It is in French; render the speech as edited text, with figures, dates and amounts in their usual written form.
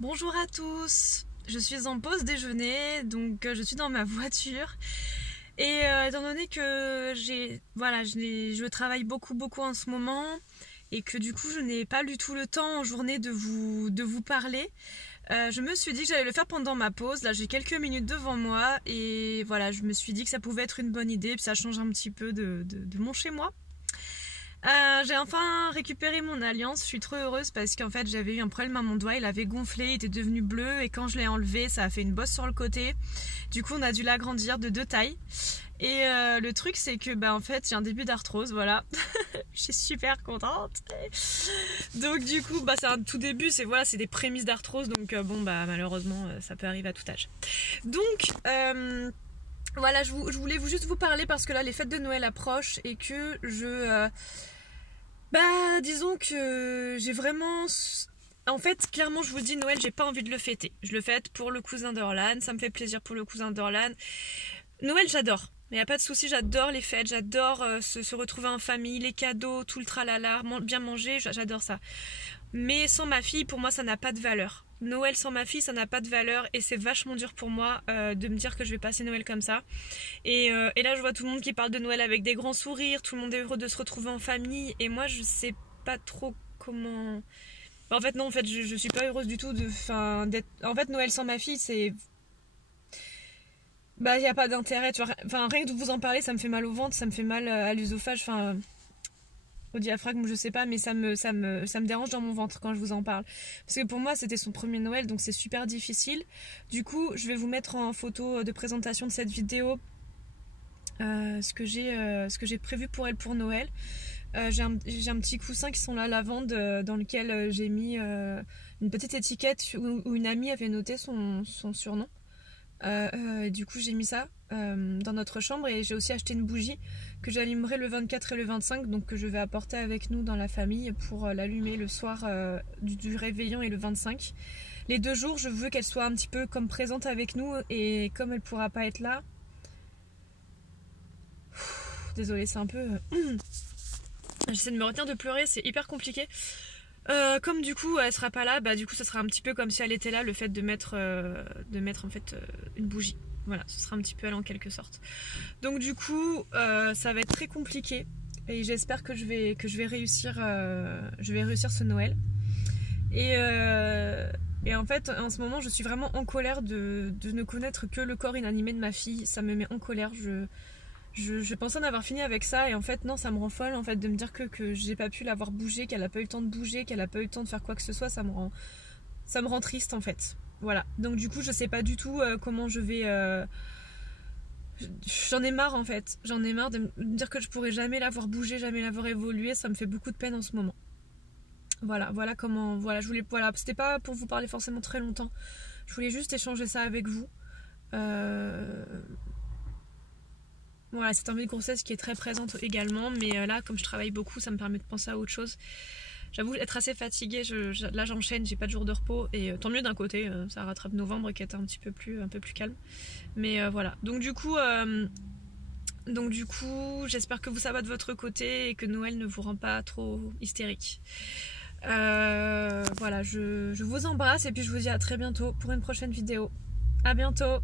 Bonjour à tous, je suis en pause déjeuner, donc je suis dans ma voiture et étant donné que je travaille beaucoup en ce moment et que du coup je n'ai pas du tout le temps en journée de vous parler, je me suis dit que j'allais le faire pendant ma pause. Là j'ai quelques minutes devant moi et voilà, je me suis dit que ça pouvait être une bonne idée, puis ça change un petit peu de mon chez moi. J'ai enfin récupéré mon alliance, je suis trop heureuse parce qu'en fait j'avais eu un problème à mon doigt, il avait gonflé, il était devenu bleu et quand je l'ai enlevé ça a fait une bosse sur le côté. Du coup on a dû l'agrandir de 2 tailles et le truc c'est que en fait j'ai un début d'arthrose, voilà. Je suis super contente. Donc du coup c'est un tout début, c'est des prémices d'arthrose, donc malheureusement ça peut arriver à tout âge. Donc voilà, je voulais juste vous parler parce que là les fêtes de Noël approchent et que disons que j'ai vraiment... En fait, clairement, je vous dis, Noël, j'ai pas envie de le fêter. Je le fête pour le cousin d'Orlan, ça me fait plaisir pour le cousin d'Orlan. Noël, j'adore. Mais y a pas de souci, j'adore les fêtes, j'adore se retrouver en famille, les cadeaux, tout le tralala, bien manger, j'adore ça. Mais sans ma fille, pour moi, ça n'a pas de valeur. Noël sans ma fille, ça n'a pas de valeur et c'est vachement dur pour moi de me dire que je vais passer Noël comme ça. Et là, je vois tout le monde qui parle de Noël avec des grands sourires, tout le monde est heureux de se retrouver en famille et moi, je sais pas trop comment... En fait, non, je suis pas heureuse du tout d'être... En fait, Noël sans ma fille, c'est... y a pas d'intérêt, tu vois. Enfin, rien que de vous en parler, ça me fait mal au ventre, ça me fait mal à l'œsophage, au diaphragme, je sais pas, mais ça me dérange dans mon ventre quand je vous en parle. Parce que pour moi, c'était son premier Noël, donc c'est super difficile. Du coup, je vais vous mettre en photo de présentation de cette vidéo ce que j'ai prévu pour elle pour Noël. J'ai un petit coussin qui sont là, lavande, dans lequel j'ai mis une petite étiquette où une amie avait noté son surnom. Du coup j'ai mis ça dans notre chambre et j'ai aussi acheté une bougie que j'allumerai le 24 et le 25, donc que je vais apporter avec nous dans la famille pour l'allumer le soir du réveillon et le 25. Les 2 jours je veux qu'elle soit un petit peu comme présente avec nous et comme elle pourra pas être là, désolée c'est un peu j'essaie de me retenir de pleurer, c'est hyper compliqué. Comme du coup elle sera pas là, du coup ce sera un petit peu comme si elle était là, le fait de mettre en fait une bougie. Voilà, ce sera un petit peu elle en quelque sorte. Donc du coup ça va être très compliqué et j'espère que je vais réussir ce Noël. Et en fait en ce moment je suis vraiment en colère de ne connaître que le corps inanimé de ma fille. Ça me met en colère. Je pensais en avoir fini avec ça et en fait non, ça me rend folle en fait de me dire que j'ai pas pu l'avoir bougé, qu'elle a pas eu le temps de bouger, qu'elle a pas eu le temps de faire quoi que ce soit, ça me rend triste en fait. Voilà, donc du coup je sais pas du tout comment je vais... J'en ai marre en fait, j'en ai marre de me dire que je pourrais jamais l'avoir bougé, jamais l'avoir évolué, ça me fait beaucoup de peine en ce moment. Voilà comment... C'était pas pour vous parler forcément très longtemps, je voulais juste échanger ça avec vous. Voilà, cette envie de grossesse qui est très présente également, mais là comme je travaille beaucoup ça me permet de penser à autre chose. J'avoue être assez fatiguée, là j'enchaîne, j'ai pas de jour de repos et tant mieux d'un côté, ça rattrape novembre qui était un peu plus calme. Mais voilà, donc du coup j'espère que ça va de votre côté et que Noël ne vous rend pas trop hystérique. Voilà, je vous embrasse et puis je vous dis à très bientôt pour une prochaine vidéo. À bientôt.